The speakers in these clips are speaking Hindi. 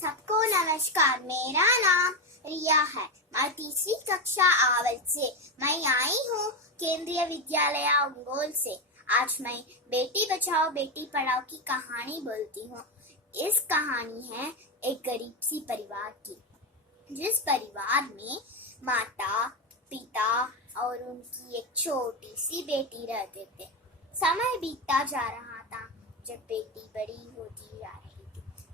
सबको नमस्कार। मेरा नाम रिया है। मैं तीसरी कक्षा अव्वल से मैं आई हूँ केंद्रीय विद्यालय अंगोल से। आज मैं बेटी बचाओ बेटी पढ़ाओ की कहानी बोलती हूँ। इस कहानी है एक गरीब सी परिवार की, जिस परिवार में माता पिता और उनकी एक छोटी सी बेटी रहते थे। समय बीतता जा रहा था जब बेटी बड़ी होती जा रही थी।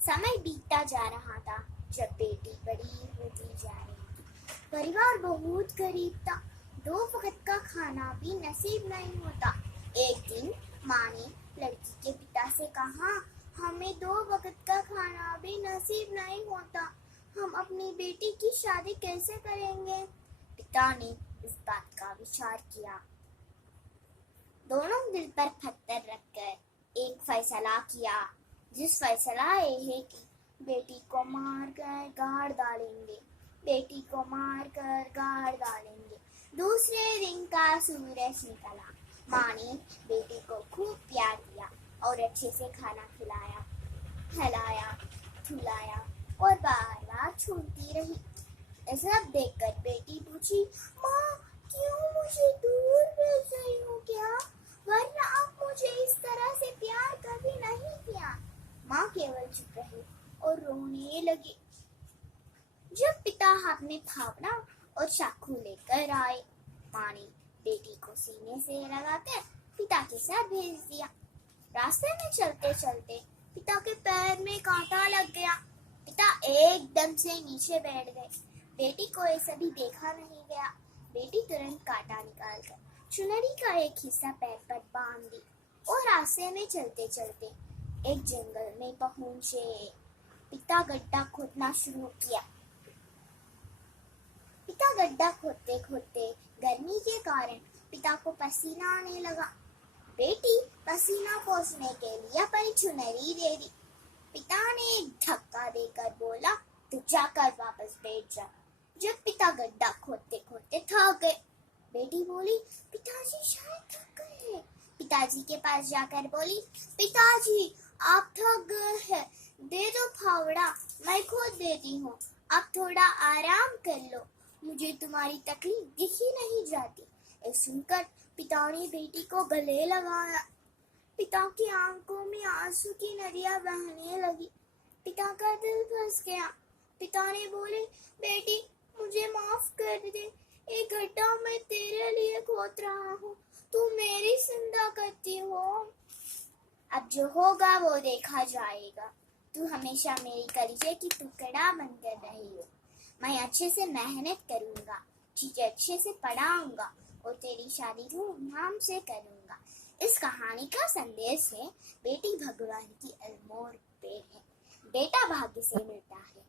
समय बीतता जा रहा था जब बेटी बड़ी होती जा रही थी। परिवार बहुत गरीब था। 2 वक्त का खाना भी नसीब नहीं होता। एक दिन माँ ने लड़की के पिता से कहा, हमें 2 वक्त का खाना भी नसीब नहीं होता, हम अपनी बेटी की शादी कैसे करेंगे? पिता ने इस बात का विचार किया। दोनों दिल पर पत्थर रखकर एक फैसला किया, जिस फैसला ये है कि बेटी को मार कर गाड़ डालेंगे। बेटी को मार कर गाड़ डालेंगे। दूसरे दिन का सूरज निकला। माँ ने बेटी को खूब प्यार दिया और अच्छे से खाना खिलाया, खिलाया, झुलाया और बार बार छूती रही। ऐसा देखकर बेटी पूछी, माँ क्यों मुझे दूर भेज रही हो क्या? वरना आप मुझे इस तरह से प्यार कभी नहीं किया। माँ केवल चुप रही और रोने लगी। जब पिता हाथ में फावड़ा और चाकू लेकर आए, माँ ने बेटी को सीने से लगाकर पिता के साथ भेज दिया। रास्ते में चलते चलते पिता के पैर में कांटा लग गया। पिता एकदम से नीचे बैठ गए। बेटी को ये सभी देखा नहीं गया। बेटी तुरंत कांटा निकालकर चुनरी का एक हिस्सा पैर पर बांध दी और रास्ते में चलते चलते एक जंगल में पहुंचे। पिता गड्ढा खोदना शुरू किया। पिता गड्ढा खोदते खोदते गर्मी के कारण पिता को पसीना आने लगा। बेटी पसीना पोंछने के लिए अपनी चुनरी दे दी। पिता ने एक धक्का देकर बोला, तू जाकर वापस बैठ जा। जब पिता गड्ढा खोदते खोदते थक गए, बेटी बोली, पिताजी शायद थक गए हैं। पिताजी के पास जाकर बोली, पिताजी आप थक गए हैं, दे दो फावड़ा, मैं खोद देती हूँ, आप थोड़ा आराम कर लो, मुझे तुम्हारी तकलीफ दिखी नहीं जाती। ये सुनकर पिता ने बेटी को गले लगाया। पिता की आंखों में आंसू की नदियां बहने लगी। पिता का दिल फंस गया। पिता ने बोले, बेटी मुझे माफ कर दे, एक गड्ढा मैं तेरे लिए खोद रहा हूँ, तू मेरी चिंता करती हो। अब जो होगा वो देखा जाएगा। तू हमेशा मेरी कलीजे की टुकड़ा बनकर रही हो। मैं अच्छे से मेहनत करूँगा, तुझे अच्छे से पढ़ाऊंगा और तेरी शादी धूमधाम से करूँगा। इस कहानी का संदेश है, बेटी भगवान की अनमोल भेंट है। बेटा भाग्य से मिलता है,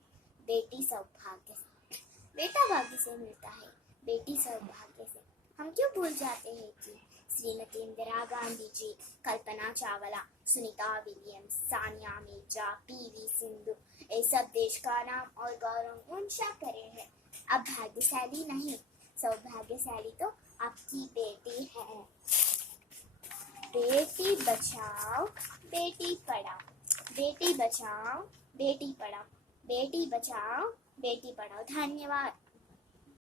बेटी सौभाग्य से। बेटा भाग्य से मिलता है, बेटी सौभाग्य से। हम क्यों भूल जाते हैं कि श्रीमती इंदिरा गांधी जी, कल्पना चावला, सुनीता विलियम्स, सानिया मिर्जा, पीवी सिंधु, ये सब देश का नाम और गौरव ऊंचा करे हैं। अब भाग्यशाली नहीं, सौभाग्यशाली तो आपकी बेटी है। बेटी बचाओ बेटी पढ़ाओ, बेटी बचाओ बेटी पढ़ाओ, बेटी बचाओ बेटी पढ़ाओ। धन्यवाद।